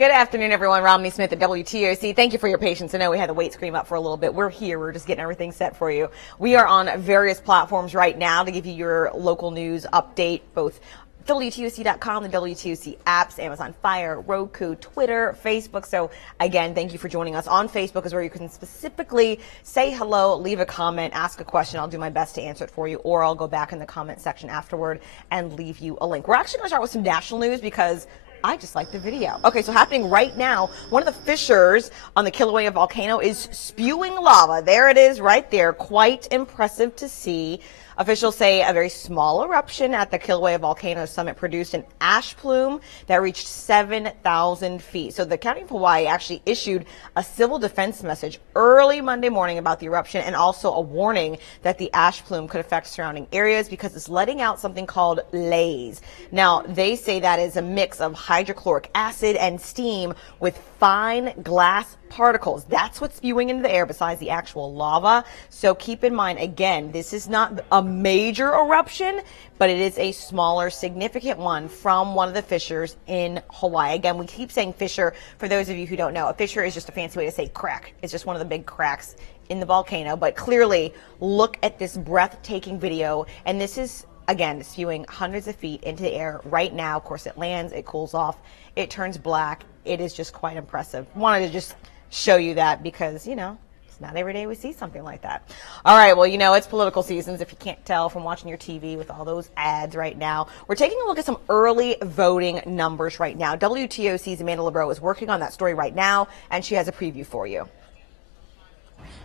Good afternoon, everyone. Romney Smith at WTOC. Thank you for your patience. I know we had the wait screen up for a little bit. We're here. We're just getting everything set for you. We are on various platforms right now to give you your local news update, both WTOC.com, the WTOC apps, Amazon Fire, Roku, Twitter, Facebook. So again, thank you for joining us. On Facebook is where you can specifically say hello, leave a comment, ask a question. I'll do my best to answer it for you, or I'll go back in the comment section afterward and leave you a link. We're actually going to start with some national news because I just like the video. Okay, so happening right now, one of the fissures on the Kilauea volcano is spewing lava. There it is right there. Quite impressive to see. Officials say a very small eruption at the Kilauea Volcano Summit produced an ash plume that reached 7,000 feet. So the County of Hawaii actually issued a civil defense message early Monday morning about the eruption, and also a warning that the ash plume could affect surrounding areas because it's letting out something called laze. Now, they say that is a mix of hydrochloric acid and steam with fine glass particles. That's what's spewing into the air besides the actual lava. So keep in mind, again, this is not a major eruption, but it is a smaller, significant one from one of the fissures in Hawaii. Again, we keep saying fissure. For those of you who don't know, a fissure is just a fancy way to say crack. It's just one of the big cracks in the volcano. But clearly, look at this breathtaking video. And this is, again, spewing hundreds of feet into the air right now. Of course, it lands, it cools off, it turns black. It is just quite impressive. Wanted to just show you that because, you know, it's not every day we see something like that. All right, well, you know, it's political seasons, if you can't tell from watching your TV with all those ads right now. We're taking a look at some early voting numbers right now. WTOC's Amanda LeBreau is working on that story right now, and she has a preview for you.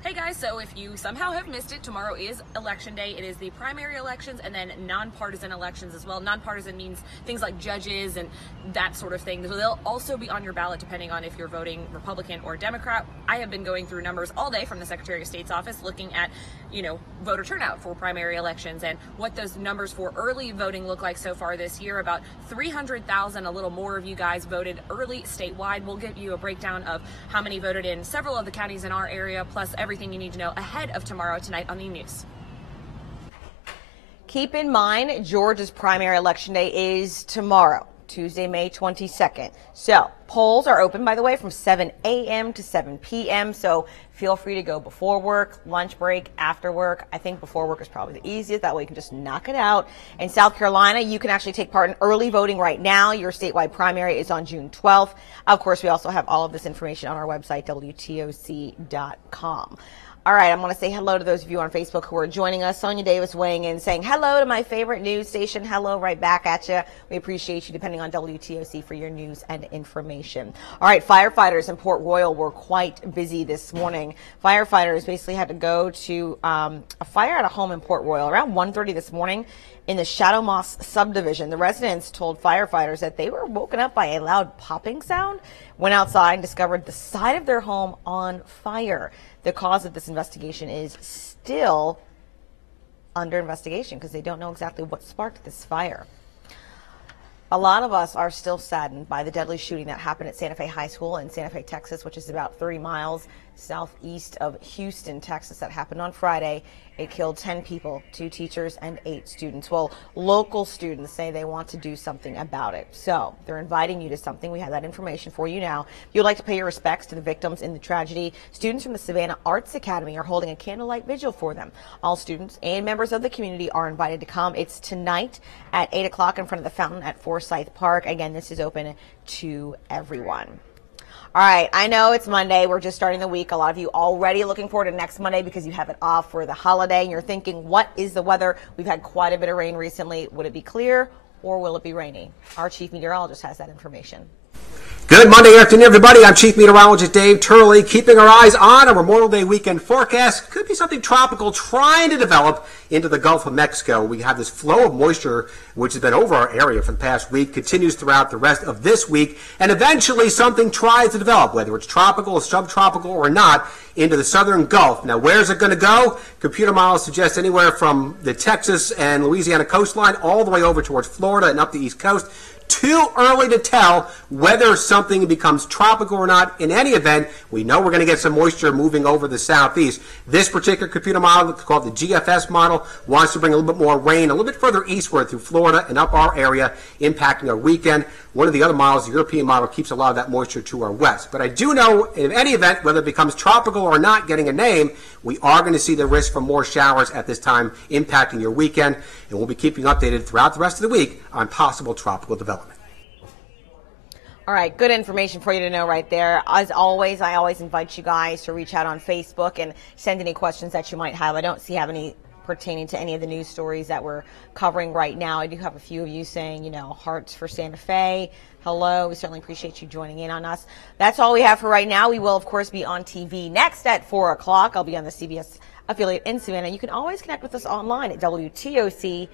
Hey guys, so if you somehow have missed it, tomorrow is election day. It is the primary elections and then nonpartisan elections as well. Nonpartisan means things like judges and that sort of thing. So they'll also be on your ballot depending on if you're voting Republican or Democrat. I have been going through numbers all day from the Secretary of State's office looking at, you know, voter turnout for primary elections and what those numbers for early voting look like so far this year. About 300,000, a little more of you guys voted early statewide. We'll give you a breakdown of how many voted in several of the counties in our area, plus everything you need to know ahead of tomorrow tonight on the news. Keep in mind, Georgia's primary election day is tomorrow, Tuesday, May 22nd. So polls are open, by the way, from 7 a.m. to 7 p.m. So feel free to go before work, lunch break, after work. I think before work is probably the easiest. That way you can just knock it out. In South Carolina, you can actually take part in early voting right now. Your statewide primary is on June 12th. Of course, we also have all of this information on our website, WTOC.com. All right, I'm going to say hello to those of you on Facebook who are joining us. Sonia Davis weighing in, saying hello to my favorite news station. Hello right back at you. We appreciate you depending on WTOC for your news and information. All right, firefighters in Port Royal were quite busy this morning. Firefighters basically had to go to a fire at a home in Port Royal around 1:30 this morning in the Shadow Moss subdivision. The residents told firefighters that they were woken up by a loud popping sound, went outside and discovered the side of their home on fire. The cause of this investigation is still under investigation because they don't know exactly what sparked this fire. A lot of us are still saddened by the deadly shooting that happened at Santa Fe High School in Santa Fe, Texas, which is about 30 miles southeast of Houston, Texas. That happened on Friday. It killed 10 people, 2 teachers and 8 students. Well, local students say they want to do something about it. So they're inviting you to something. We have that information for you now. If you'd like to pay your respects to the victims in the tragedy, students from the Savannah Arts Academy are holding a candlelight vigil for them. All students and members of the community are invited to come. It's tonight at 8 o'clock in front of the fountain at Forsyth Park. Again, this is open to everyone. All right, I know it's Monday. We're just starting the week. A lot of you already looking forward to next Monday because you have it off for the holiday. And you're thinking, what is the weather? We've had quite a bit of rain recently. Would it be clear or will it be rainy? Our chief meteorologist has that information. Good Monday afternoon, everybody. I'm Chief Meteorologist Dave Turley, keeping our eyes on a Memorial Day weekend forecast. Could be something tropical trying to develop into the Gulf of Mexico. We have this flow of moisture, which has been over our area for the past week, continues throughout the rest of this week, and eventually something tries to develop, whether it's tropical, subtropical, or not, into the southern Gulf. Now, where's it going to go? Computer models suggest anywhere from the Texas and Louisiana coastline all the way over towards Florida and up the East Coast. too early to tell whether something becomes tropical or not. In any event, we know we're going to get some moisture moving over the southeast. This particular computer model, called the GFS model, wants to bring a little bit more rain a little bit further eastward through Florida and up our area, impacting our weekend. One of the other models, the European model, keeps a lot of that moisture to our west. But I do know, in any event, whether it becomes tropical or not getting a name, we are going to see the risk for more showers at this time impacting your weekend. And we'll be keeping updated throughout the rest of the week on possible tropical development. All right, good information for you to know right there. As always, I always invite you guys to reach out on Facebook and send any questions that you might have. I don't have any pertaining to any of the news stories that we're covering right now. I do have a few of you saying, hearts for Santa Fe. Hello. We certainly appreciate you joining in on us. That's all we have for right now. We will, of course, be on TV next at 4 o'clock. I'll be on the CBS affiliate in Savannah. You can always connect with us online at WTOC.com.